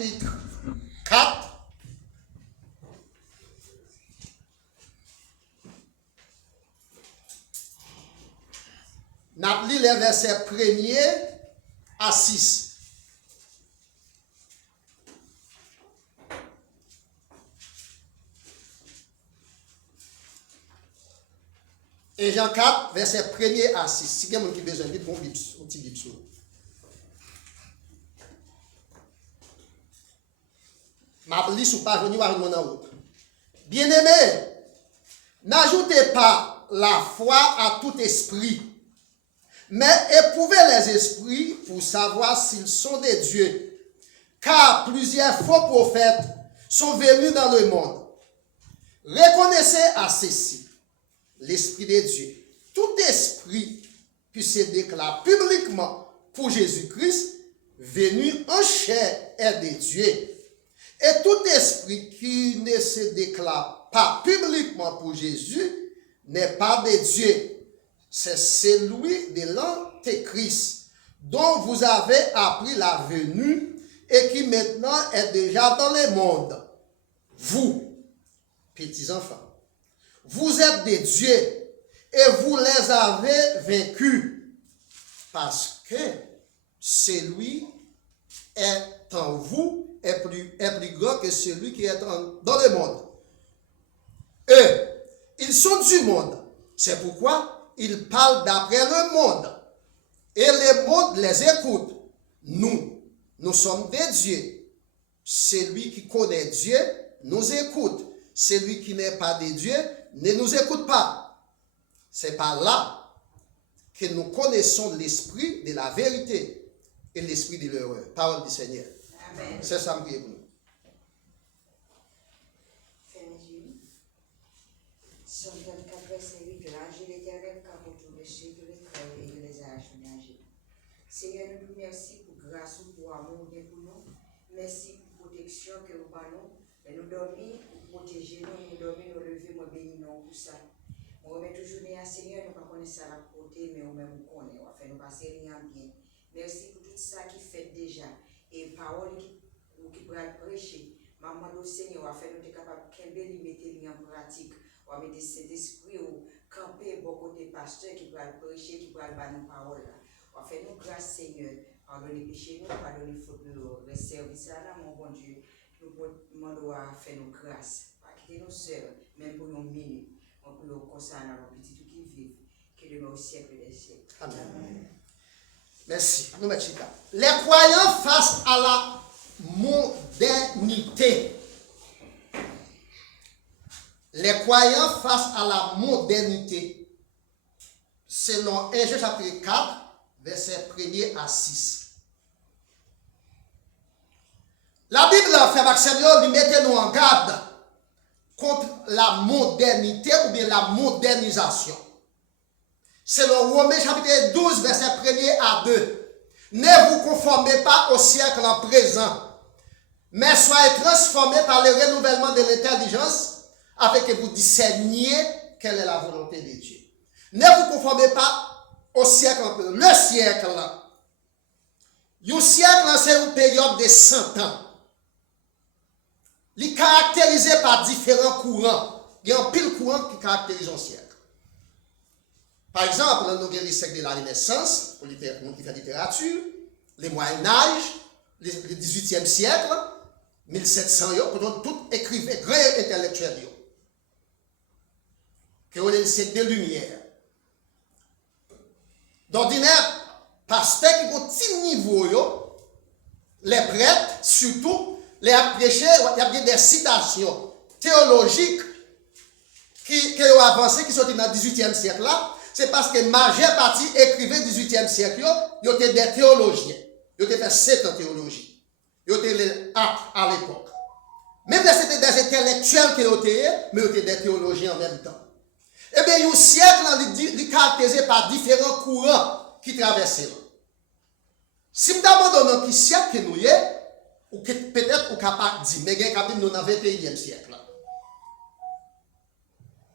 chapitre 4. N'a li les versets 1er à 6. Et Jean 4, verset 1er à 6. Si quelqu'un qui a besoin de bon Bible, un petit Bible. Ma lis sous page venu à mon autre. Bien-aimés, n'ajoutez pas la foi à tout esprit, mais éprouvez les esprits pour savoir s'ils sont des dieux. Car plusieurs faux prophètes sont venus dans le monde. Reconnaissez à ceci l'Esprit de Dieu. Tout esprit qui se déclare publiquement pour Jésus-Christ, venu en chair, est de Dieu. Et tout esprit qui ne se déclare pas publiquement pour Jésus n'est pas de Dieu. C'est celui de l'Antéchrist dont vous avez appris la venue et qui maintenant est déjà dans le monde. Vous, petits enfants, vous êtes des dieux et vous les avez vaincus parce que celui est en vous est plus grand que celui qui est dans le monde. Eux, ils sont du monde. C'est pourquoi ils parlent d'après le monde. Et le monde les écoute. Nous sommes des dieux. Celui qui connaît Dieu nous écoute. Celui qui n'est pas de Dieu ne nous écoute pas. C'est par là que nous connaissons l'esprit de la vérité et l'esprit de l'erreur. Parole du Seigneur. Amen. C'est ça que nous. Somme 24, verset 8, l'ange de l'Éternel car retourne chez tous les frères et de les arrache nager. Seigneur, nous vous remercions pour grâce, pour amour, pour nous. Merci pour protection que nous parlons. Et nous dormons pour protéger nous, nous dormons, nous lever, nous bénissons pour ça. On remet toujours à Seigneur, nous ne connaissons pas la côté, mais on même connaît, on fait nous passer rien bien. Merci pour tout ça qui fait déjà. Et parole qui pourra prêcher. Maman, le Seigneur, a fait nous être capables de mettre en pratique. On va mettre cet esprit au camper, beaucoup de pasteurs qui pourra prêcher, qui pourra faire nos paroles. On va faire nous grâce, Seigneur. Pardonnez péché, nous, pardonnez faute de le service là, mon bon Dieu. Nous demandons à faire nos grâces. Pas quitter nos sœurs, même pour une minute. On peut nous concerner nos petits qui vivent, qui demeurent au siècle des siècles. Amen. Merci. Nous mettons ça. Les croyants face à la modernité. Les croyants face à la modernité. Selon 1 chapitre 4, verset 1er à 6. La Bible fait Maxime, lui mettez-nous en garde contre la modernité ou bien la modernisation. Selon Romains chapitre 12, verset 1er à 2. Ne vous conformez pas au siècle en présent, mais soyez transformés par le renouvellement de l'intelligence, afin que vous discerniez quelle est la volonté de Dieu. Ne vous conformez pas au siècle en présent. Le siècle, c'est une période de 100 ans. Il est caractérisé par différents courants. Il y a un pile courant qui caractérise un siècle. Par exemple, nous avons les siècles de la Renaissance, pour qui fait littérature, les Moyen-Âge, le 18e siècle, 1700, pour tout écrivain, grand intellectuel. Que on est le siècle des Lumières. D'ordinaire, pasteur qui ont un petit niveau, les prêtres, surtout, les prêchés, il y a des citations théologiques qui ont avancé, qui sont dans le 18e siècle là. C'est parce que la majeure partie écrivains du 18e siècle, ils étaient des théologiens. Ils ont fait 7 ans théologie. Ils étaient les actes à l'époque. Même si c'était des intellectuels qui étaient, mais ils étaient des théologiens en même temps. Eh bien, un siècle est caractérisé par différents courants qui traversent. Si nous demandons qui siècle que nous y est, ou que peut-être nous capable de dire, mais nous sommes dans le 21e siècle.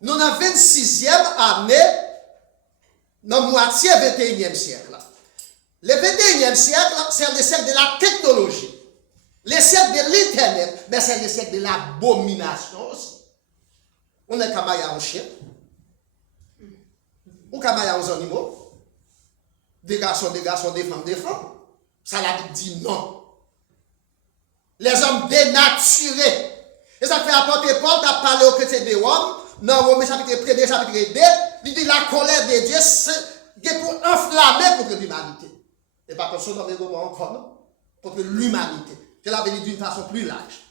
Nous sommes dans la 26e année, dans la moitié du 21e siècle. Le 21e siècle, c'est le siècle de la technologie. Le siècle de Internet, mais c'est le siècle de l'abomination aussi. On est comme un chien. Ou comme un animaux. Des garçons, des femmes, des femmes. Ça la Bible dit non. Les hommes dénaturés. Et ça fait apporter Paul à parler aux chrétiens de Rome, dans Romains chapitre 1, chapitre 2, il dit la colère de Dieu, c'est pour enflammer contre l'humanité. Et pas comme ça dans les romans encore, non? Contre l'humanité. Je l'avais dit d'une façon plus large.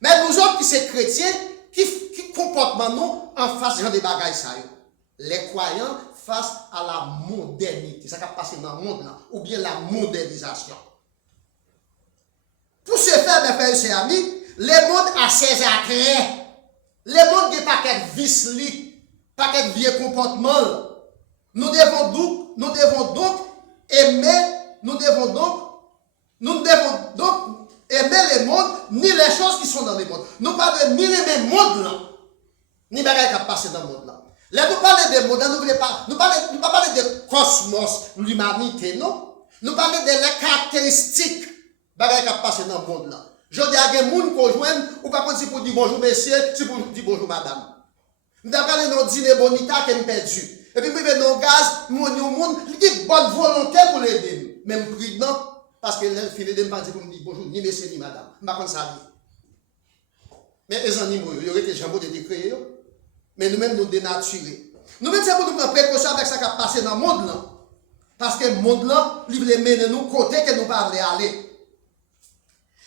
Mais nous autres qui sommes chrétiens, qui comportement nous en face de gens des bagailles ça. Les croyants face à la modernité. Ça qui a passé dans le monde là, ou bien la modernisation. Pour ce faire, mes frères et sœurs amis, le monde a ses attraits. Le monde n'a pas qu'un vice, pas qu'un vieux comportement. Nous devons donc aimer, nous devons donc aimer le monde, ni les choses qui sont dans le monde. Nous parlons ni les mêmes mondes là, ni les choses qui passent dans le monde là. Là, nous parlons des mondes, nous parlons pas de cosmos, l'humanité, non? Nous parlons des caractéristiques qui passent dans le monde là. Je dis à des gens qui rejoignent, ou pas si pour dire bonjour monsieur, si pour dire bonjour madame. Nous avons parlé de dîner bonita qui est perdu. Et puis, nous avons gaz, nous avons une bonne volonté pour l'aider. Même prudent, parce que les filles de pas dire pour me dire bonjour, ni monsieur, ni madame. Je ne sais pas ça. Mais les animaux, ils auraient été jamais décréés. Mais nous-mêmes, nous dénaturés. Nous-mêmes, c'est pour nous prendre précaution avec ça qui a passé dans le monde là. Parce que le monde là, il veut mener nous côté que nous ne pouvons pas aller.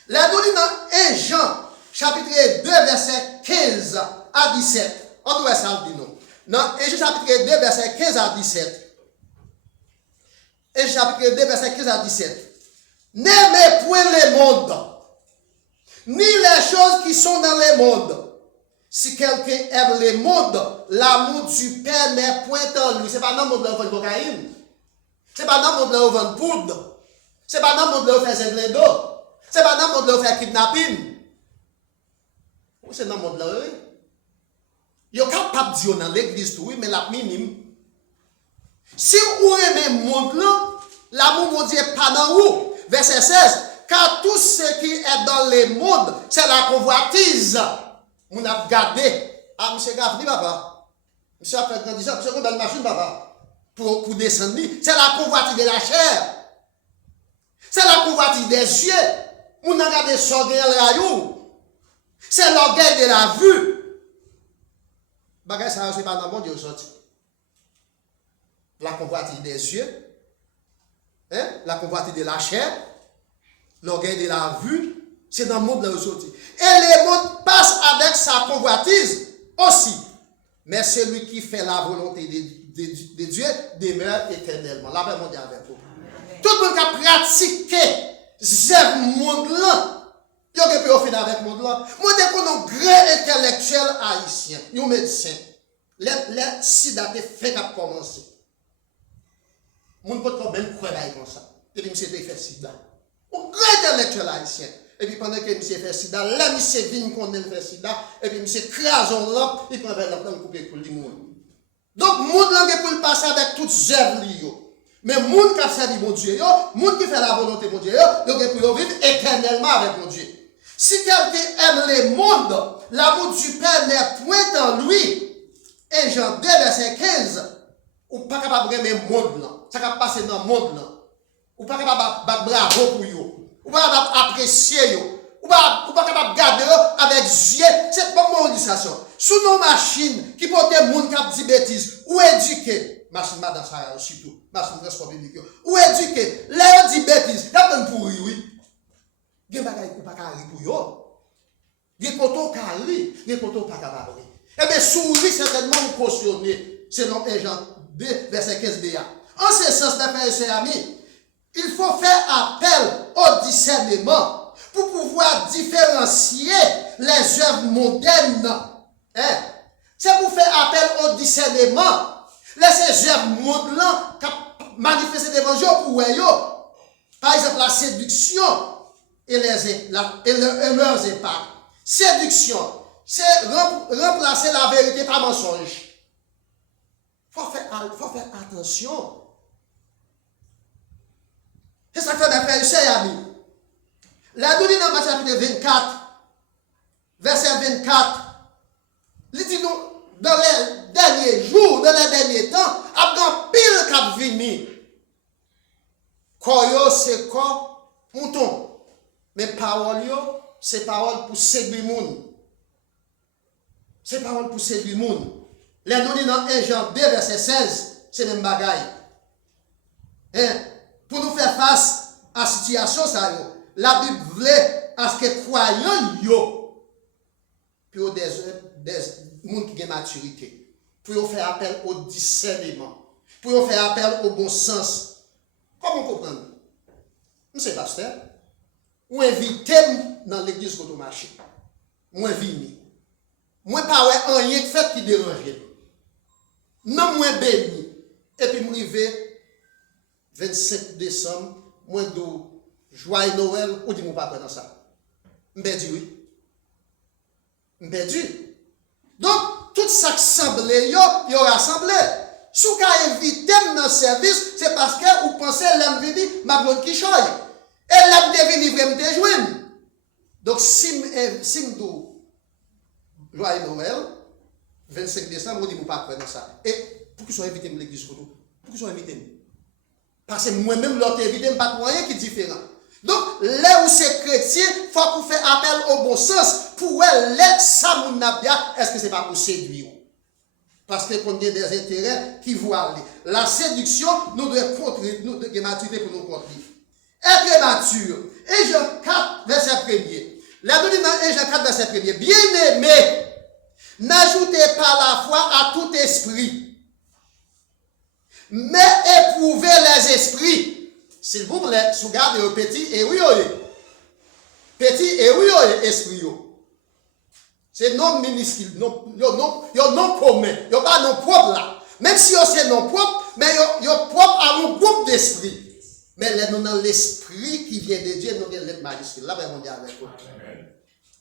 Là, nous lisons dans 1 Jean, chapitre 2, verset 15 à 17. On doit ça le dire nous. Dans 1 Jean, chapitre 2, verset 15 à 17. 1 chapitre 2, verset 15 à 17. N'aimez point le monde, ni les choses qui sont dans le monde. Si quelqu'un aime le monde, l'amour du Père n'est point en lui. Ce n'est pas dans le monde là où on fait cocaïne. Ce n'est pas dans le monde là où on vend poudre. Ce n'est pas dans le monde là où on fait zègle d'eau. Ce n'est pas dans le monde là où on fait kidnapping. C'est dans le monde là où il est capable de dire dans l'église, oui, mais la minime. Si vous aimez le monde là, l'amour de Dieu n'est pas dans vous. Verset 16. Car tout ce qui est dans le monde, c'est la convoitise. On a regardé. Ah, monsieur Gavni, papa. Monsieur a fait grandissant. Monsieur a dans la machine, papa. Pour descendre. C'est la convoitise de la chair. C'est la convoitise des yeux. On a regardé son rayou. C'est l'orgueil de la vue. Bagay ça, c'est pas dans le monde, il sorti. La convoitise des yeux. Hein? La convoitise de la chair. L'orgueil de la vue. C'est dans le monde là où sorti. Et le monde passe avec sa convoitise aussi. Mais celui qui fait la volonté de Dieu demeure éternellement. La paix mondiale avec vous. Tout le monde qui a pratiqué ce monde-là, il y a pu finir avec le monde-là. Moi, je connais un grand intellectuel haïtien, un médecin. Les sida fait qu'à commencer. Mon pote même croire comme ça. Et puis, monsieur fait sida. Un grand intellectuel haïtien. Et puis pendant que monsieur fait sida, là, monsieur vient qu'on fait sida, et puis monsieur crase en lampe, il prend vers la lampe couper pour le monde. Donc, monde là, pour le passer avec toutes les œuvres. Mais monde qui a servi mon Dieu, monde qui fait la volonté de mon Dieu, il pour vivre éternellement avec mon Dieu. Si quelqu'un aime le monde, l'amour du Père n'est point en lui. Et Jean 2, verset 15, ou pas capable de aimer le monde là. Ça va passer dans le monde là. Ou pas capable de battre bravo pour vous. Ou pas capable d'apprécier, ou pas capable de garder avec yeux. C'est pas mon utilisation. Sous nos machines qui portent des gens qui disent bêtises, ou éduquer, machine madame ça surtout, machine transport public, ou éduquer, là dit bêtises, là on pour oui. Il y a des choses qui ne sont pas pour vous. Il y a des choses qui ne sont pas capable. Eh bien, souris certainement vous cautionner, selon 1 Jean 2, verset 15b. En ce sens, mes frères et sœurs amis, il faut faire appel au discernement pour pouvoir différencier les œuvres modernes. Hein? C'est pour faire appel au discernement. Ces œuvres modernes qui manifestent l'évangile pour eux. Par exemple, la séduction et leurs impacts. Séduction, c'est remplacer la vérité par mensonge. Il faut faire attention. C'est ça que fait mes frères et sœurs amis. La nous dit dans Matthieu chapitre 24, verset 24, il dit nous, dans les derniers jours, dans les derniers temps, après pile cap vini. Koyo c'est quoi? Mouton. Mais parole yo, c'est parole pour séduire moun. C'est parole pour séduire moun. Les nous dit dans 1 Jean 2, verset 16, c'est même bagaille. Hein? Pour nous faire face à la situation, ça, la Bible voulait à ce que croyants yo, puis des gens qui ont maturité, pour faire appel au discernement, pour faire appel au bon sens. Comment comprendre? Je ne sais pas, pasteur. Ou invitez dans l'église quand on marche. Moi vini. Moi pas rien de fait qui dérange. Non moi béni. Et puis m'rivé 25 décembre, moi do joyeux Noël ou dit mon pas dans ça. M'perdu oui. M'perdu. Donc tout ça qui semblait yo rassemblé. Si vous invitez dans le service, c'est parce que vous pensez que l'homme vini ma blonde qui choye. Et l'homme devini vraiment te joindre. Donc si m'dou joyeux Noël 25 décembre, vous dites vous pas dans ça. Et pour qu'ils soient invités à l'église pour qu'ils soient invités. Parce que moi-même l'autre invité pas moyen qui est différent. Donc là où c'est chrétien, il faut qu'on fasse appel au bon sens pour les ça moun nabia, est-ce que c'est pas pour séduire? Parce que qu'on a des intérêts qui vont aller. La séduction, nous devons contrer, nous devons maturité pour nous contrer. Être mature. Et Jean 4, verset 1er. La nous dit dans Jean 4, verset 1er. Bien-aimés, n'ajoutez pas la foi à tout esprit, mais éprouvez les esprits. S'il vous plaît, sous garde le petit et oui, petit et oui, esprit. C'est non minuscule, non commun, il pas non propre là. Même si c'est non propre, mais il propre à un groupe d'esprit. Mais là, nous avons l'esprit qui vient de Dieu, nous avons l'être majuscule. Là, on dit avec vous.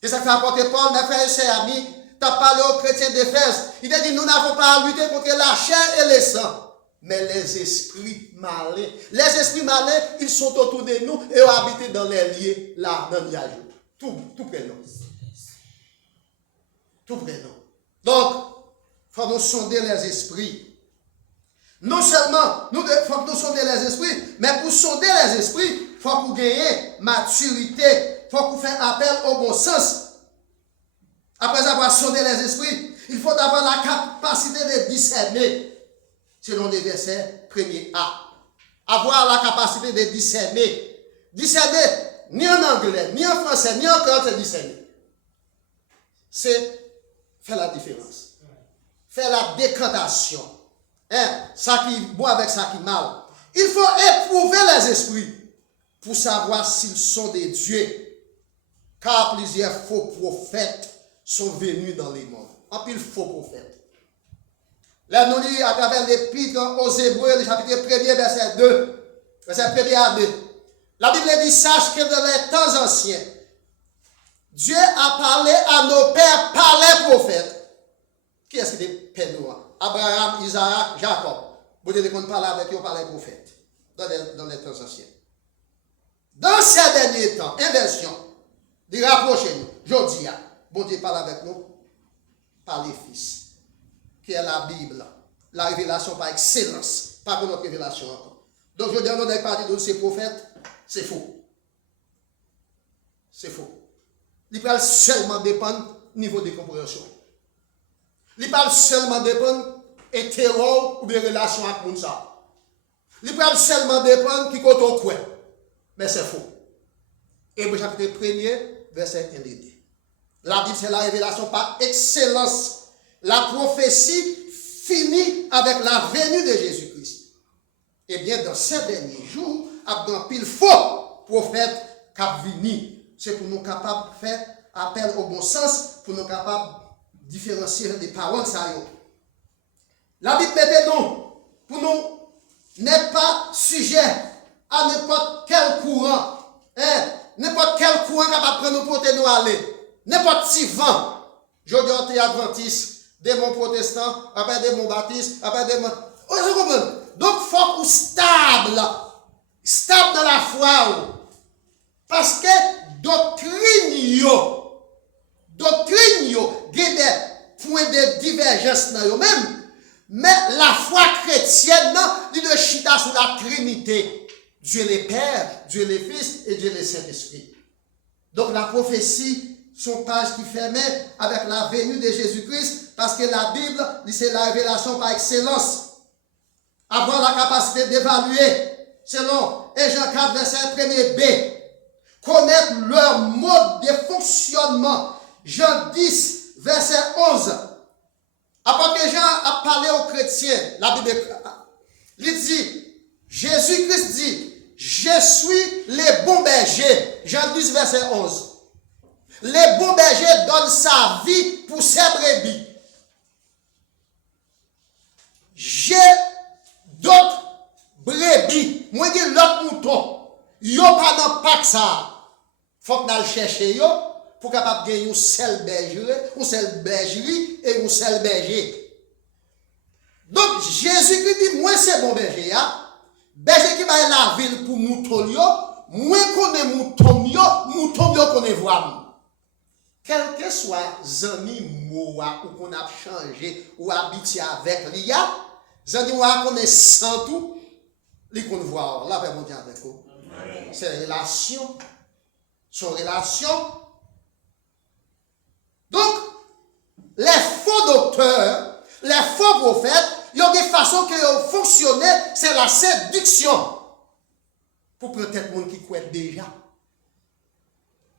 C'est ça que ça apporte Paul, mes frères et sœurs amis, tu as parlé aux chrétiens d'Éphèse. Il a dit, nous n'avons pas à lutter contre la chair et le sang, mais les esprits malins. Les esprits malins, ils sont autour de nous et ont habité dans les lieux, là, dans l'âge. Tout près de nous. Tout près de nous. Donc, il faut nous sonder les esprits. Non seulement, il faut que nous sonder les esprits, mais pour sonder les esprits, il faut qu'on gagne maturité, il faut qu'on fasse appel au bon sens. Après avoir sondé les esprits, il faut avoir la capacité de discerner, selon les versets 1er A. Avoir la capacité de discerner. Discerner, ni en anglais, ni en français, ni en créole, discerner. C'est faire la différence. Faire la décantation. Ça qui bon avec ça qui mal. Il faut éprouver les esprits pour savoir s'ils sont des dieux. Car plusieurs faux prophètes sont venus dans les mondes. En pile faux prophètes. Là, nous lisons à travers l'épître aux Hébreux, le chapitre 1er, verset 2. Verset 1er à 2. La Bible dit, sache que dans les temps anciens, Dieu a parlé à nos pères par les prophètes. Qui est-ce qui est père Noah? Abraham, Isaac, Jacob. Vous devez qu'on parle avec eux par les prophètes. Dans les temps anciens. Dans ces derniers temps, inversion, de rapprocher-nous, Jodia, bon Dieu parle avec nous par les fils, qui est la Bible, la révélation par excellence, pas pour notre révélation encore. Donc je dis, on a parlé de ces prophètes, c'est faux. C'est faux. Il parle seulement dépendre du niveau de compréhension. Il parle seulement dépendre hétéro ou bien relation avec moun ça. Il parle seulement dépendre qui compte au coin. Mais c'est faux. Hébreux chapitre 1er, verset 1 et 2. La Bible, c'est la révélation par excellence. La prophétie finit avec la venue de Jésus-Christ. Eh bien, dans ces derniers jours, il pile faux prophète qui a venu. C'est pour nous capables de faire appel au bon sens, pour nous capables de différencier des paroles. La Bible met nous, pour nous, n'est pas sujet à n'importe quel courant. N'importe quel courant capable de nous porter nous aller. N'importe si vent. Je dis adventiste, démon protestant, après démon baptiste, après démon. Vous comprenez? Donc, il faut qu'on stable dans la foi. Parce que doctrine yo, il y a des points de divergence dans eux même, mais la foi chrétienne, non, il de chita sur la Trinité. Dieu le Père, Dieu le Fils et Dieu le Saint-Esprit. Donc la prophétie, son page qui fermait avec la venue de Jésus-Christ, parce que la Bible, c'est la révélation par excellence. Avoir la capacité d'évaluer, selon 1 Jean 4, verset 1 B, connaître leur mode de fonctionnement. Jean 10, verset 11. Après que Jean a parlé aux chrétiens, la Bible, il dit, Jésus-Christ dit, je suis le bon berger. Jean 10, verset 11. Le bon berger donne sa vie pour ses brebis. J'ai d'autres brebis. Moi, j'ai l'autre mouton. Yo pas dans pack ça. Faut que nous chercher yo pour capable gagner une seule bergerie et une seule berger. Donc Jésus qui dit moi c'est bon berger ya. Berger qui va la ville pour mouton yo, moi connais mouton yo connais voix. Quel que soit zami moa ou qu'on a changé ou habitué avec l'IA, zami moa connaît sans tout, li qu'on voit là mon Dieu avec vous. C'est relation, son relation. Donc les faux docteurs, les faux prophètes, il y a des façons que fonctionner, c'est la séduction. Pour peut-être monde qui croit déjà.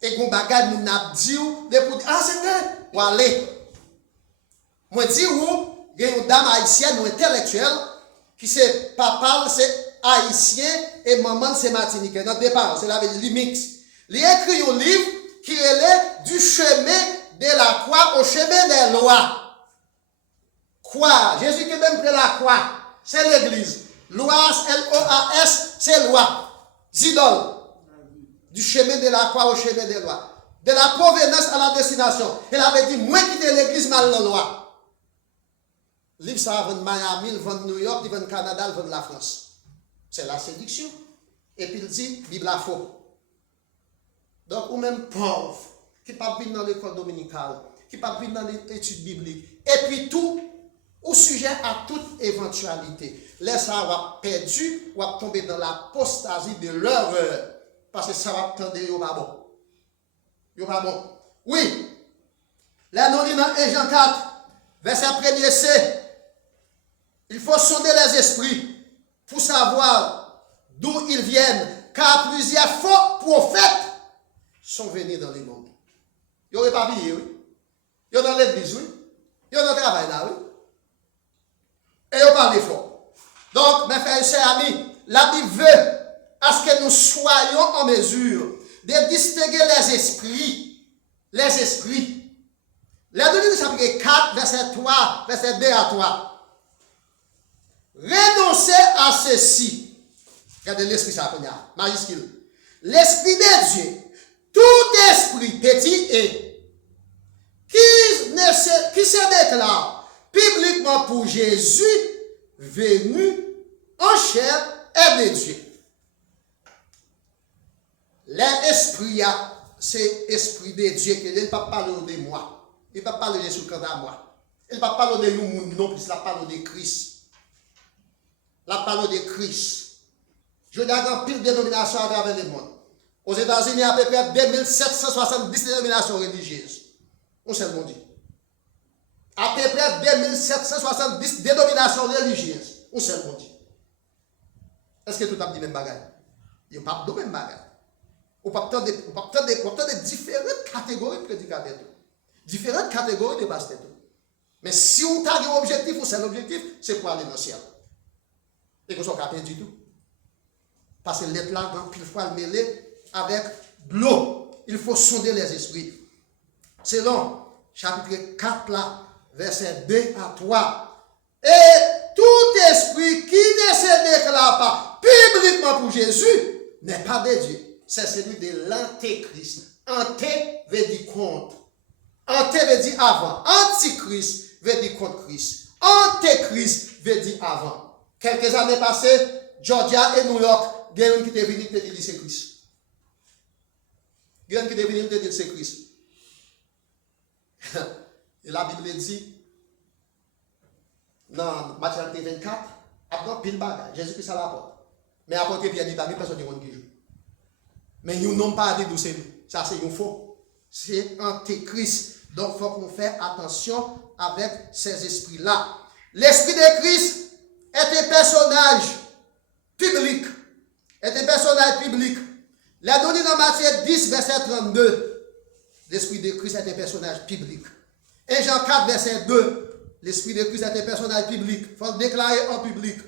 Et qu'on bagaille moun n'a dit ou de pour ah c'est vrai, ou aller. Moi dis ou, il y a une dame haïtienne ou intellectuelle qui c'est papa c'est haïtien et maman c'est martiniquais. Notre départ, c'est la limix. Il écrit un livre qui est du chemin de la croix au chemin des lois. Croix, Jésus qui même pris la croix, c'est l'église. Loi, L-O-A-S, c'est loi. Zidol. Du chemin de la croix au chemin des lois. De la provenance à la destination. Il avait dit, moi quitter l'église mal la loi. Livre ça vend Miami, il vend New York, il vend Canada, il vend la France. C'est la séduction. Et puis il dit, Bible a faux. Donc, ou même pauvre, qui ne pas venir dans l'école dominicale, qui ne pas venir dans l'étude biblique. Et puis tout, au sujet à toute éventualité. Laisse ça va perdu, ou va tomber dans l'apostasie de l'erreur. Parce que ça va tendre, yo pas bon. Yo pas bon. Oui. Là, nous lisons dans 1 Jean 4, verset 1er C. Il faut sonder les esprits pour savoir d'où ils viennent, car plusieurs faux prophètes sont venus dans le monde. Ils n'ont pas oublié, oui. Ils sont dans l'église, oui. Ils sont dans le travail là, oui. Et ils parlent fort. Donc, mes frères et sœurs amis, la Bible veut à ce que nous soyons en mesure de distinguer les esprits. Les esprits. Les deux livres chapitre 4, verset 3, verset 2 à 3. Renoncez à ceci. Regardez l'esprit, ça a majuscule. L'esprit de Dieu, tout esprit petit et qui se déclare publiquement pour Jésus, venu en chair et de Dieu. L'esprit, c'est l'esprit de Dieu, qui ne pas parler de moi. Il ne peut pas parler de ce qu'on a moi. Il ne peut pas parler de nous, non, plus il parle de Christ. La parole de Christ. Je dis à pile dénomination à travers le monde. Aux États-Unis, il y a à peu près 2770 dénominations religieuses. On sait le dit. À peu près 2770 dénominations religieuses. On sait le dit. Est-ce que tout a dit même bagaille? Il n'y a pas de même bagaille. On peut entendre différentes catégories de prédicateurs. Différentes catégories de pasteurs. Mais si on a un objectif, ou c'est l'objectif, c'est pour aller dans le ciel. Et que ce soit capable du tout. Parce que l'être là, dans pile fois, le mêler avec de l'eau. Il faut sonder les esprits. Selon chapitre 4, là, verset 2 à 3. Et tout esprit qui ne se déclare pas publiquement pour Jésus n'est pas de Dieu. C'est celui de l'antéchrist. Anté veut dire contre. Anté veut dire avant. Antichrist veut dire contre Christ. Antéchrist veut dire avant. Quelques années passées, Georgia et New York, il y a une qui est venue et dit c'est Christ. Graine qui devine te dire c'est Christ. Et la Bible dit, dans Matthieu 24, après pile bagage, Jésus-Christ à la porte. Mais après Pierre dit, pas personne qui joue. Mais nous n'avons pas dit d'où c'est lui. Ça, c'est un faux. C'est antéchrist. Donc, il faut qu'on fasse attention avec ces esprits-là. L'esprit de Christ est un personnage public. Est un personnage public. La donnée dans Matthieu 10, verset 32. L'esprit de Christ est un personnage public. Et Jean 4, verset 2. L'esprit de Christ est un personnage public. Il faut le déclarer en public.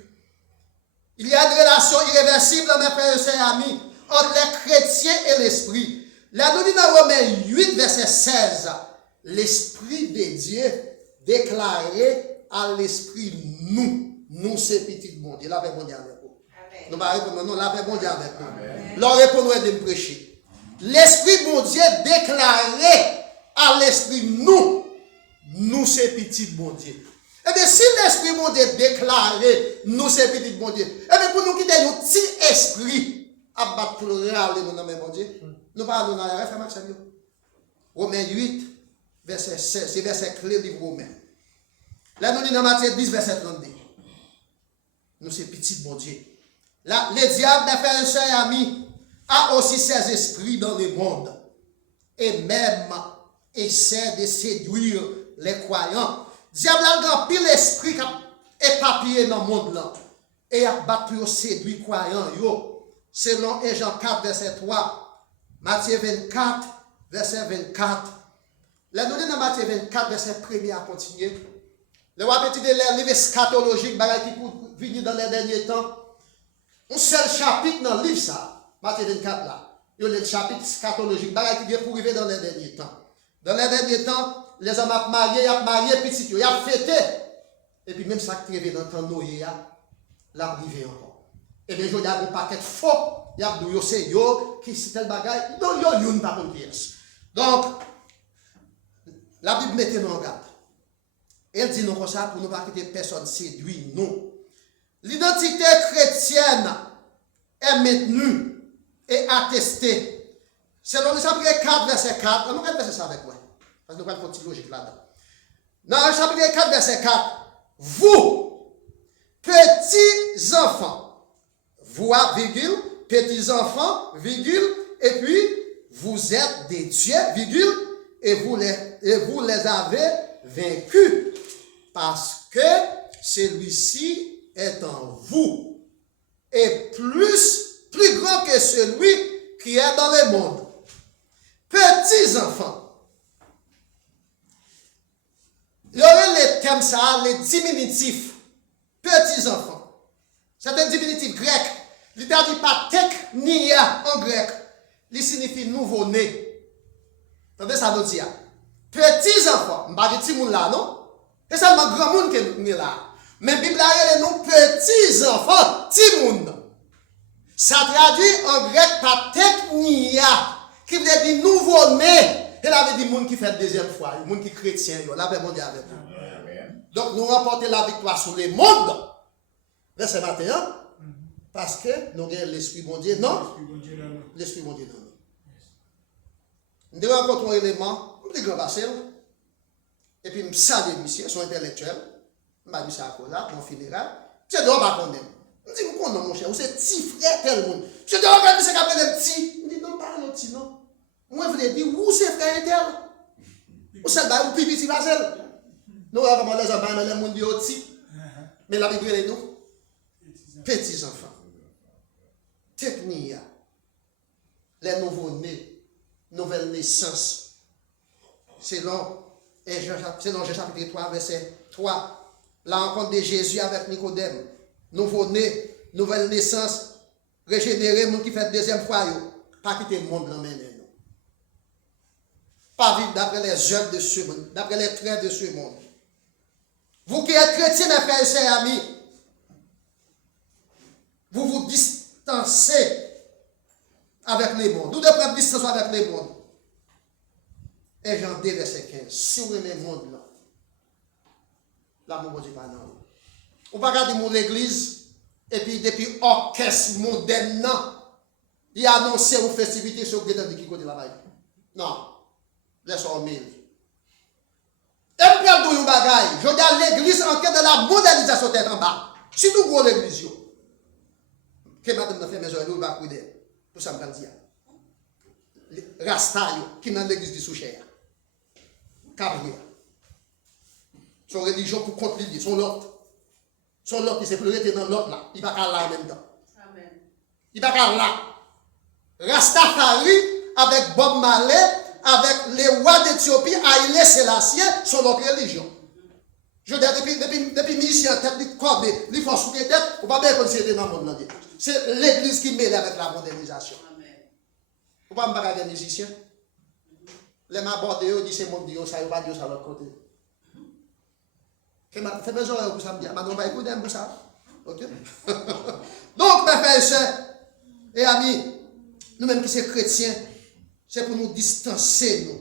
Il y a une relation irréversible, mes frères et sœurs amis, entre les chrétiens et l'esprit. La donnée dans Romains 8, verset 16. L'esprit de Dieu déclaré à l'esprit nous. Nous, c'est petit bon Dieu. La paix bon Dieu avec vous. Nous ne répondons non, la paix bon Dieu avec nous. Leur répondons de me prêcher. L'esprit bon Dieu déclaré à l'esprit nous. Nous, c'est petit bon Dieu. Eh bien, si l'esprit bon Dieu déclaré, nous, c'est petit bon Dieu. Eh bien, pour nous quitter un petit esprit, à battre pour le râler, nous, bon Dieu. Nous parlons dans la réformation. Romains 8, verset 16, c'est verset clé du livre Romain. Là, nous, dans Matthieu 10, verset 32. Nous, c'est petit bon Dieu. Là, le diable, mes frères et sœurs amis, a aussi ses esprits dans le monde. Et même essaie de séduire les croyants. Diable a grand pile l'esprit qui a éparpillé dans le monde là. Et a battu pour séduire les croyants. Selon Jean 4, verset 3. Matthieu 24, verset 24. La donnée dans Matthieu 24, verset 1er à continuer. Le roi petit de l'air, livre eschatologique, qui pour venir dans les derniers temps. Un seul chapitre dans le livre ça. Matthieu 24 là. Il y a le chapitre eschatologique, qui vient pour arriver dans les derniers temps. Dans les derniers temps, les hommes ont marié, petit, ils ont fêté. Et puis même ça qui est dans le temps Noé, l'a privé encore. Et bien, il y a un paquet faux. Il y a des c'est yo qui c'est tel bagage. Non, yo une pas comme pièce. Donc, la Bible mettait nous en garde. Elle dit nous comme ça pour ne pas quitter personne séduit nous. L'identité chrétienne est maintenue et attestée. Selon le chapitre 4, verset 4, nous allons faire ça avec moi. Parce que nous allons faire une logique là-dedans. Dans le chapitre 4, verset 4, vous, petits enfants, voix, virgule, petits enfants, virgule, et puis vous êtes des dieux, virgule, et vous les avez vaincus, parce que celui-ci est en vous, et plus grand que celui qui est dans le monde. Petits enfants. Il y aurait les thèmes ça, les diminutifs. Petits enfants. C'est un diminutif grec. Il dit pas tek ni ya en grec. Il signifie nouveau-né. Attendez ça nous dit. Petits enfants. Je ne pas petit monde là, non? C'est seulement grand monde qui est là. Mais la Bible a nous petits enfants, petit monde. Ça traduit en grec par tek ni ya, qui veut dire nouveau-né. Elle avait dit monde qui fait deuxième fois, monde qui est chrétien, la paix mondiale avec nous. Donc nous remportons la victoire sur le monde. Verset 21. Parce que nous avons l'esprit bon Dieu, non? L'esprit bon Dieu, non. Nous devons rencontrer un élément, nous devons passer, et puis nous saluer monsieur, son intellectuel, nous avons ça à cause là, mon funérail. Je dois pas connaître. Je dis, vous connaissez mon cher, vous êtes petit frère, tel monde. Je dois regarder ce qu'il y a petit. Je dis, non, pas un petit, non. Moi, je voulais dire, où c'est frère tel? Où c'est le plus petit Basel? Nous, comment les enfants, dans le monde du petit. Mais la Bible est nous. Petits enfants. Technia. Les nouveaux-nés. Nouvelle naissance. Selon Jean chapitre 3, verset 3. La rencontre de Jésus avec Nicodème. Nouveau-né. Nouvelle naissance. Régénéré, monde qui fait deuxième fois. Pas quitter le monde dans les pas vivre d'après les œuvres de ce monde, d'après les traits de ce monde. Vous qui êtes chrétiens, mes frères et sœurs amis, vous vous distancez avec les mondes. Vous devez prendre distance avec les mondes. Et Jean 2, verset 15. Si vous aimez le monde, là, l'amour ne dit pas non. Vous ne pouvez pas regarder l'église, et puis depuis orchestre moderne, il a annoncé aux festivités sur le qui côté là-bas. Non. Laisse-moi mille. Et puis, il y a un bagage. Je dis à l'église en quête de la modernisation tête en bas. Si nous gros l'église, que madame n'a fait mes oreilles, nous va couder. Pour ça, je vais dire. Rasta, qui dans l'église du Soucher. Cabri. Son religion pour contre l'île, son l'autre. Son l'autre, il s'est pleuré dans l'autre là. Il va pas là en même temps. Amen. Il va pas là. Rastafari avec Bob Marley, avec les rois d'Éthiopie, Haïlé Sélassié, sont notre religion. Je veux dire, depuis ministère en tête, il faut soutenir tête, on ne va pas bien considérer dans le monde. C'est l'église qui mêle avec la modernisation. Vous ne pouvez pas me musicien. Les m'aborder, ils disent c'est mon Dieu, ça ne va pas dire ça de l'autre côté. Fais mes oreilles pour ça me dire, on va écouter pour ça. Ok? Donc, mes frères et sœurs et amis, nous-mêmes qui sommes chrétiens, c'est pour nous distancer nous,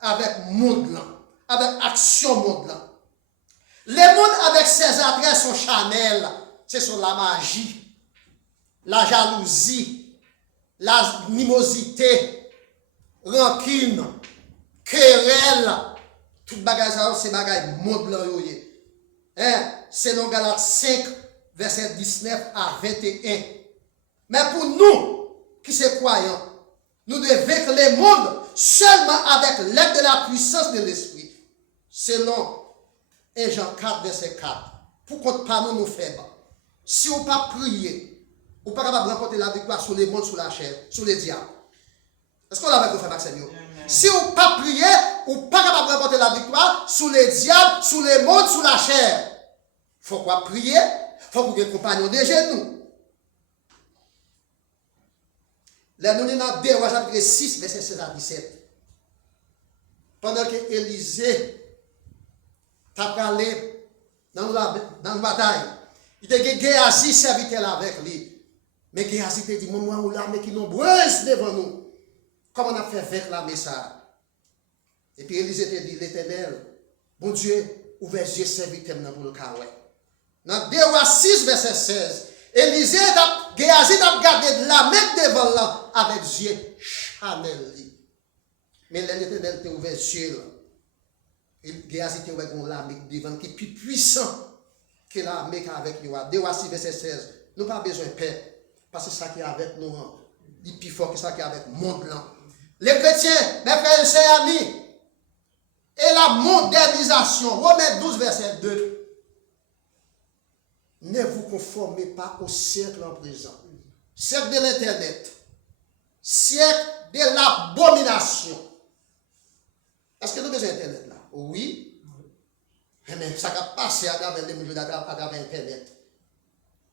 avec le monde là, avec l'action monde là. Les mondes avec ses attraits sont charnels, c'est sur la magie, la jalousie, l'animosité, rancune, querelle, tout bagage ça c'est bagage monde là yoye. C'est dans Galates 5 verset 19 à 21. Mais pour nous qui sommes croyants, nous devons vaincre les mondes seulement avec l'aide de la puissance de l'esprit. Selon 1 Jean 4 verset 4. Pour qu'on ne pas nous faibles. Si on ne pas prier, on ne pas capable de remporter la victoire sur les mondes, sur la chair, sur les diables. Est-ce qu'on l'avait fait, Maxime? Si on ne pas prier, on ne pas capable de remporter la victoire sur les diables, sur les mondes, sur la chair. Il faut quoi prier? Il faut que les compagnons des genoux. Là, nous sommes dans 2 Rois chapitre 6, verset 16 à 17. Pendant que Élisée t'a parlé dans la bataille, il a dit Géasi serviteur avec lui. Mais Géasi te dit, moi, ou l'armée qui nombreuse devant nous. Comment on a fait avec l'armée ça? Et puis Élisée te dit, l'Éternel, bon Dieu, ouvre les yeux serviteur pour le cas. Dans 2 Rois 6, verset 16. Élisée, Géasi t'a gardé de la main devant là avec yeux chanel. Mais l'Éternel t'a ouvert les yeux. Géasi t'a ouvert l'armée devant qui est plus puissant que l'armée avec nous. 2 Rois 6, verset 16. Nous n'avons pas besoin de paix. Parce que ça qui est avec nous, il est plus fort que ça qui est avec le monde là. Les chrétiens, mes frères et sœurs amis, et la modernisation, Romains 12, verset 2. Ne vous conformez pas au siècle en présent. Siècle de l'Internet. Siècle de l'abomination. Est-ce que nous avons besoin d'Internet là? Oui. Mais ça va passer à travers les mesures, à travers Internet.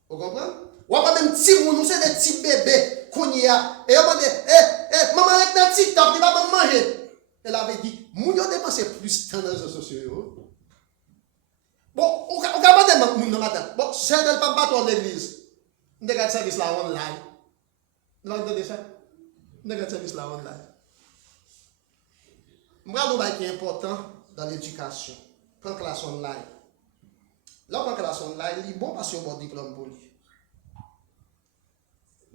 Vous comprenez? Ou pas même petit moun, nous c'est des petits bébés qu'on y a. Et on dit, maman avec un TikTok, il va pas manger. Elle avait dit, moun yo dépensé plus de temps dans les réseaux sociaux. Bon, on va pas moun dans matin. Bon, c'est elle pas battre l'église. On regarde service là online. Vous entendez ça? On regarde service là online. Moi, le bail qui est important dans l'éducation. Prends classe online. Là, prends classe online, il est bon parce qu'on a un bon diplôme pour lui.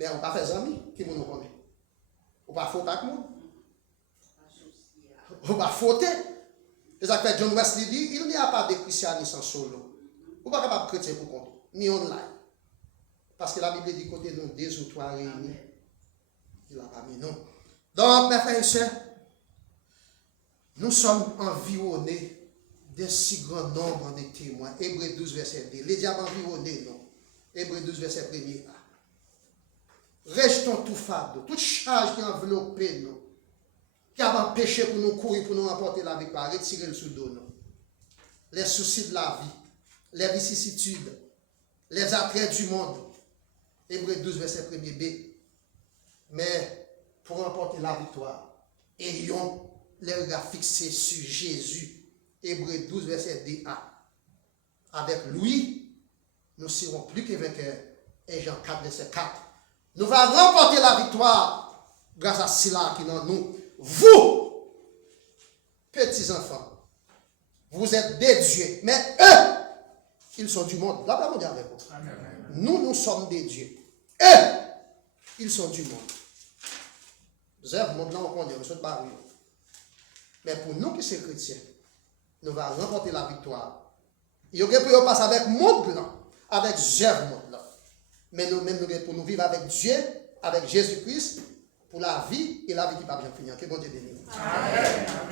Mais on ne peut pas faire amis qui nous connaît. On ne peut pas fauter avec nous. On ne peut pas fauter. C'est ça que John Wesley dit, il n'y a pas de christianisme en solo. On ne peut pas capable de chrétien pour compte, ni online. Parce que la Bible dit côté nous, 2 ou 3 réunis. Il n'a pas mis non. Donc, mes frères et sœurs, nous sommes environnés d'un si grand nombre de témoins. Hébreux 12, verset 2. Les diables environnés, non. Hébreux 12, verset 1er. Restons tout fardeau, toute charge qui enveloppe nous, qui a empêché pour nous courir, pour nous remporter la victoire, retirer le sous dos. Les soucis de la vie, les vicissitudes, les attraits du monde. Hébreux 12, verset 1b. Mais pour remporter la victoire, ayons les regards fixés sur Jésus. Hébreux 12, verset 2a. Avec lui, nous serons plus que vainqueurs. Et Jean 4, verset 4. Nous allons remporter la victoire grâce à cela qui est dans nous. Vous, petits enfants, vous êtes des dieux, mais eux, ils sont du monde. Là, on dit avec vous. Nous sommes des dieux. Eux, ils sont du monde. Zèvres, monde là, on connaît, on saute baril. Mais pour nous qui sommes chrétiens, nous allons remporter la victoire. Il y a pour passer avec monde blanc, avec zèvres monde là. Mais nous-mêmes, nous pour nous vivre avec Dieu, avec Jésus-Christ, pour la vie et la vie qui va bien finir. Que bon Dieu bénisse. Amen.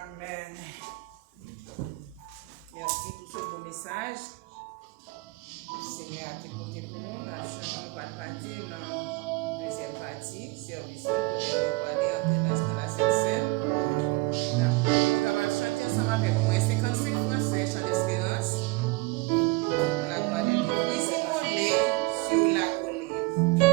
Amen. Merci pour ce beau message. Seigneur a été côté pour nous. Nous allons pas partir dans la deuxième partie, service pour nous parler en dans la scène. Nous allons chanter ensemble avec moi 55 français, chant d'espérance. On a parlé de Christ immolé sur la colline.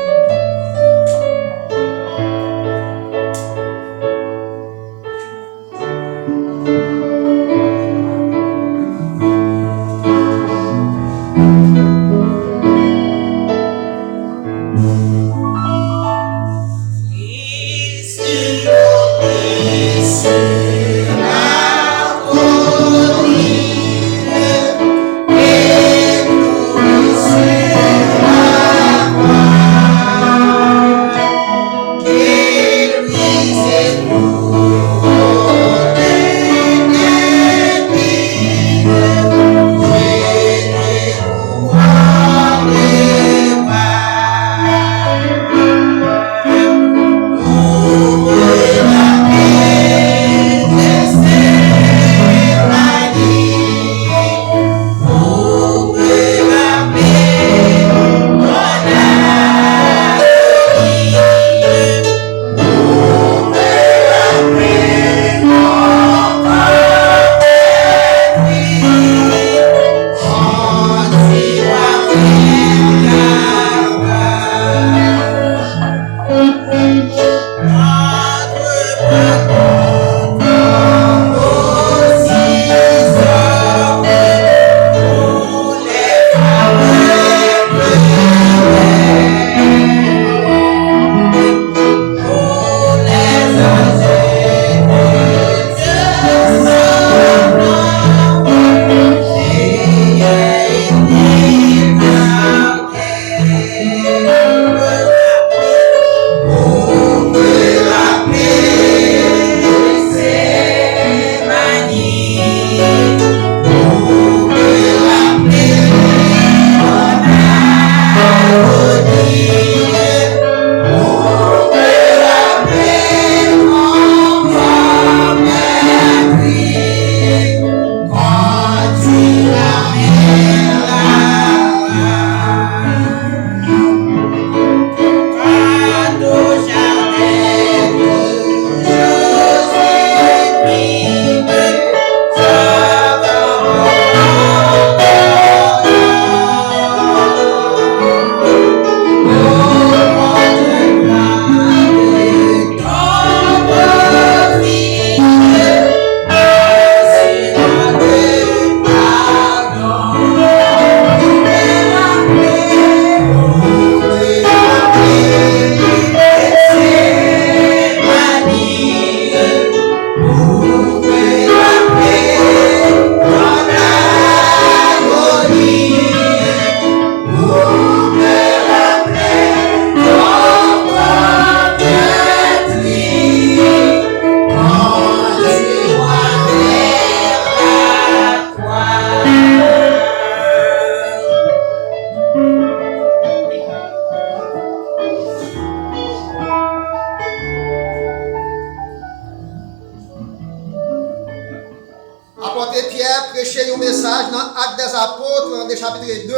Apôtre Pierre prêchait un message dans l'Acte des Apôtres, dans le chapitre 2,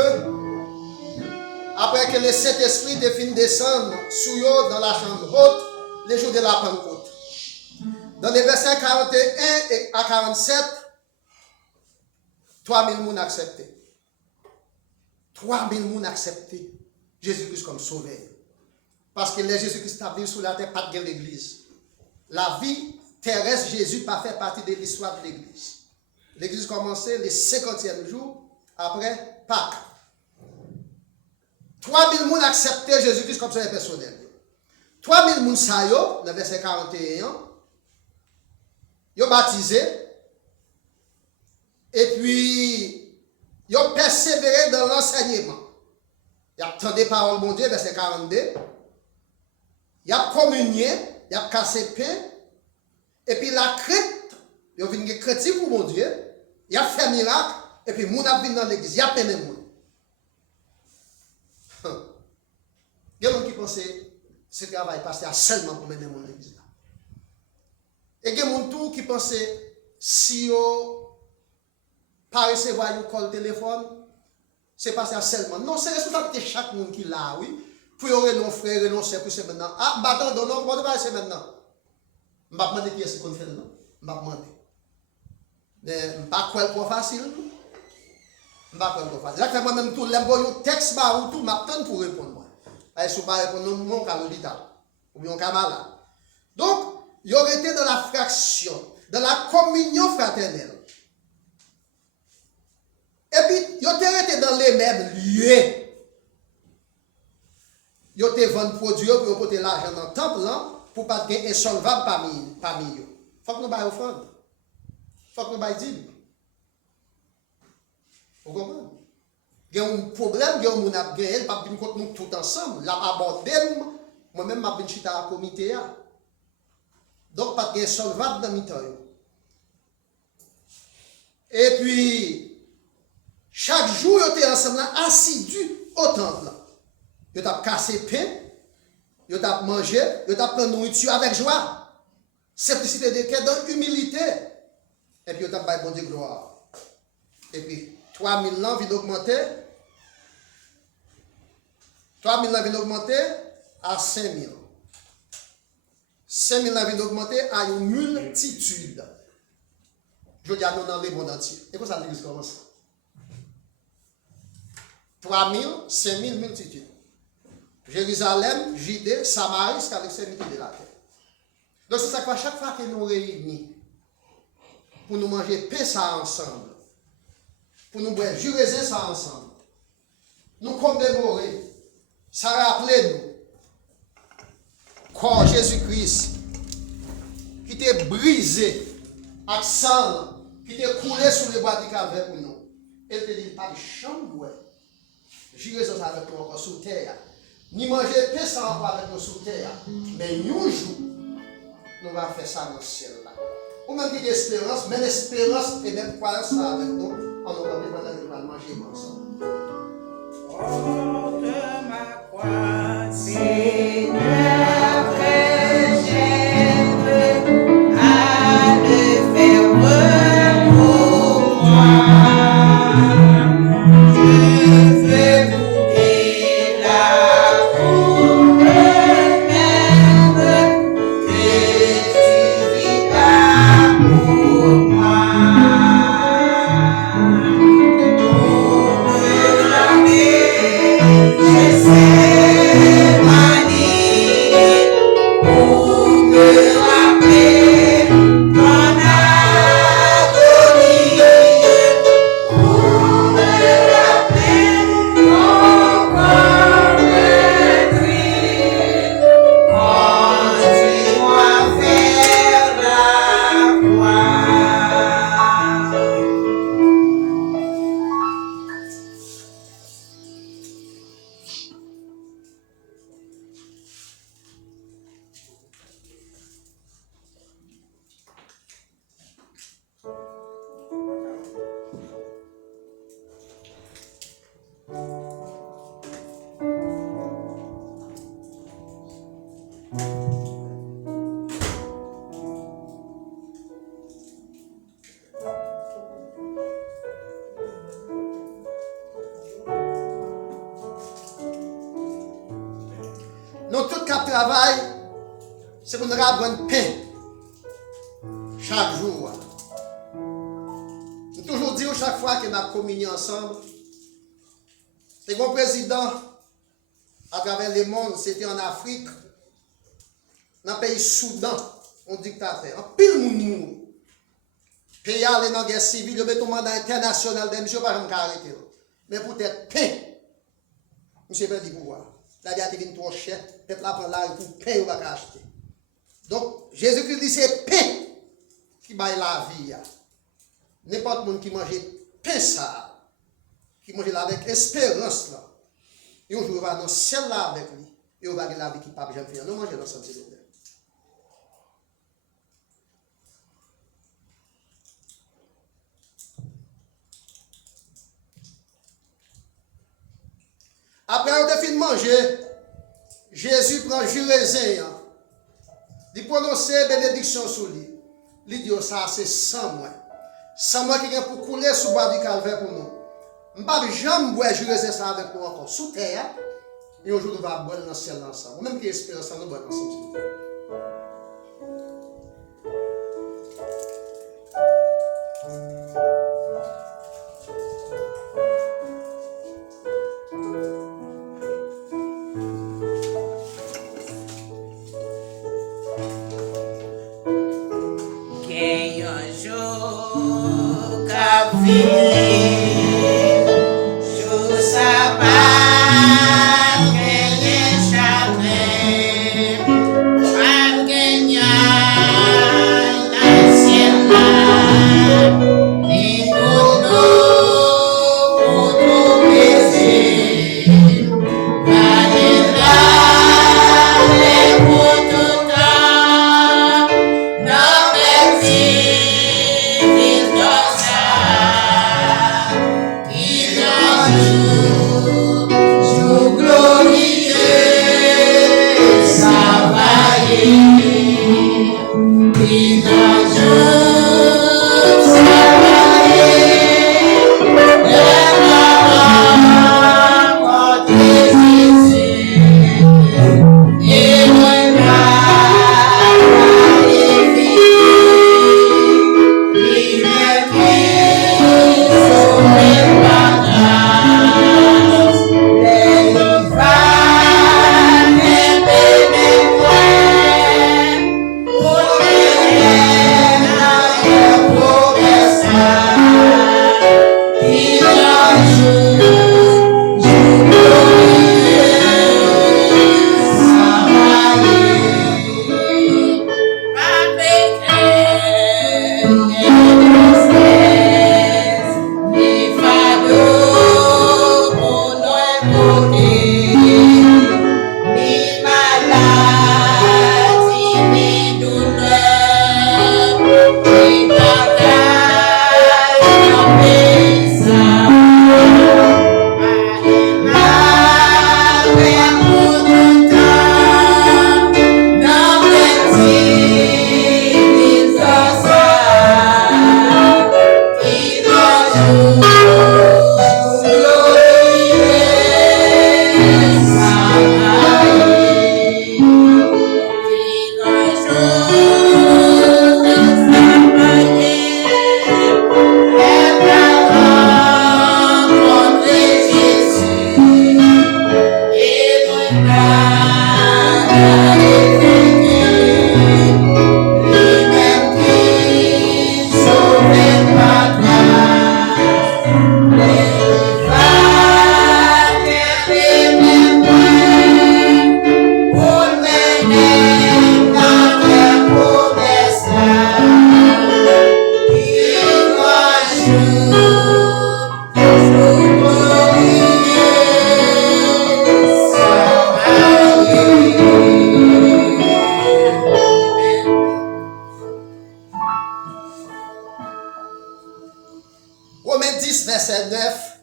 après que le Saint-Esprit ait fini de descendre sur eux dans la chambre haute, les jours de la Pentecôte. Dans les versets 41 à 47, 3000 personnes acceptées. 3000 personnes acceptées Jésus-Christ comme sauveur. Parce que les Jésus-Christ a vécu sur la terre, pas de l'église. La vie terrestre, Jésus n'a pas fait partie de l'histoire de l'église. L'église commençait le 50e jour après Pâques. 3000 personnes acceptaient Jésus-Christ comme sauveur personnel. 3000 moun sa yo, dans verset 41, yo baptisé, et puis, yo persévéré dans l'enseignement. Y a entendu parole bon Dieu, verset 42. Y a communié, y a cassé pain, et puis la crête, y a venu chrétien pour mon Dieu, y a fait miracle, et puis moun a venu dans l'église, y a peine moun. Il y a des gens qui pensent que ce travail passe seulement pour mener mon église. Et il y a des gens qui pensent que si on pas recevoir un call téléphone, c'est passé seulement. Non, c'est responsabilité de chaque monde qui l'a, oui. Pour renoncer, renoncer, pour c'est maintenant. Ah, bah, non, on va pas c'est maintenant. Je ne vais pas demander qui est-ce qu'on fait, non? Je ne vais pas demander. Mais je ne vais pas croire qu'on facile. Je ne vais pas croire qu'on facile. Là, moi-même, tout, le texte, ou tout, m'attend pour répondre. Si je ne pas répondre, mon cas l'hôpital. Ou bien on cas malade. Donc, il aurait été dans la fraction, dans la communion fraternelle. Et puis, ils ont été dans les mêmes lieux. Ils ont vendu produits pour porter l'argent dans le temple pour ne pas être insolvable parmi eux. Il faut que nous baillons offrande. Il faut que nous baillons dîme. Vous comprenez? Il y a un problème, il y a un monde qui a gagné, pas venir contre nous tout ensemble. Là, aborder, moi-même, je suis venu à la comité. Donc, pas de insolvable dans le temps. Et puis, chaque jour, ils étaient ensemble, assidus au temple. Ils ont cassé pain, ils ont mangé, ils ont pris nourriture avec joie. Simplicité de cœur, dans humilité. Et puis, ils ont fait bon Dieu gloire. Et puis, 3000 ans viennent augmenter. 3000 ans viennent augmenter à 5000. 5000 ans viennent augmenter à une multitude. Je dis à nous dans le monde entier. Et comment ça l'église commence? 3000, 5000 multitudes. Jérusalem, Judée, Samarie, jusqu'à l'extrémité de la terre. Donc c'est ça que chaque fois que nous réunissons pour nous manger pain ça ensemble, pour nous boire jus raisin ça ensemble, nous commémorer, ça rappelle nous corps Jésus-Christ qui était brisé avec sang, qui était coulé sur le bois du calvaire pour nous. Elle te dit pas de chambre, jus raisin ça avec nous encore sous terre. Ni manger pain ça encore avec nous sous terre, mais un jour nous allons faire ça dans le ciel là. Ou même qui l'espérance, mais l'espérance et même croyance avec nous, on aura besoin de manger ensemble. Porte ma croix, Seigneur, que j'aime à le faire pour moi. Je veux goûter la couronne même que tu vis pour moi. Nous, tout cap travail, c'est pour nous avoir pain chaque jour. Nous toujours dire chaque fois que nous avons communié ensemble, c'est mon président à travers le monde, c'était en Afrique, dans le pays Soudan, un dictateur. Un pile moun moun. Pays allé dans la guerre civile, il met un mandat international de monsieur, pas arrêter. Mais pour être pain, monsieur perd du pouvoir. La vie a été trop cher. Le peuple a pris l'argent pour payer ou pas acheter. Donc, Jésus-Christ dit c'est pain qui baille la vie. N'importe monde qui mange pain ça, qui mange là avec espérance là, et un jour va dans le ciel là avec lui, et on va gagner la vie qui ne peut jamais finir. Nous mangeons ensemble, s'il vous plaît. Après on a fini de manger, Jésus prend jus raisin, il prononce bénédiction sur lui. Il dit ça c'est sans moi. Sans moi qui vient pour couler sous bois du calvaire pour nous. Je ne peux pas jamais boire jus raisin ça avec nous encore sous terre. Et un jour nous allons boire dans le ciel ensemble. Même qui espère ça, nous boire ensemble. Romains 10, verset 9.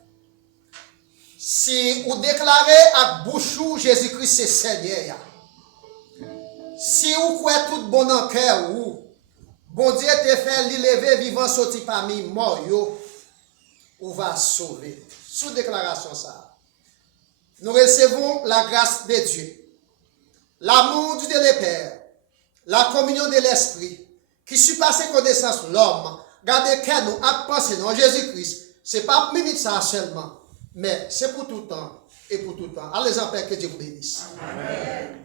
Si vous déclarez à bouchou Jésus-Christ c'est Seigneur, si vous croyez tout bon en cœur, bon Dieu te fait l'élever vivant sorti parmi mort, ou va sauver. Sous déclaration ça, nous recevons la grâce de Dieu, l'amour du Dieu le Père, la communion de l'Esprit, qui surpasse connaissance l'homme. Gardez que nous à penser dans Jésus-Christ, ce n'est pas pour minute ça seulement, mais c'est pour tout temps et pour tout temps. Allez en paix, que Dieu vous bénisse. Amen.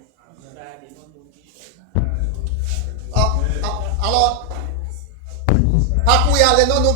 Alors, par où y aller, non, nous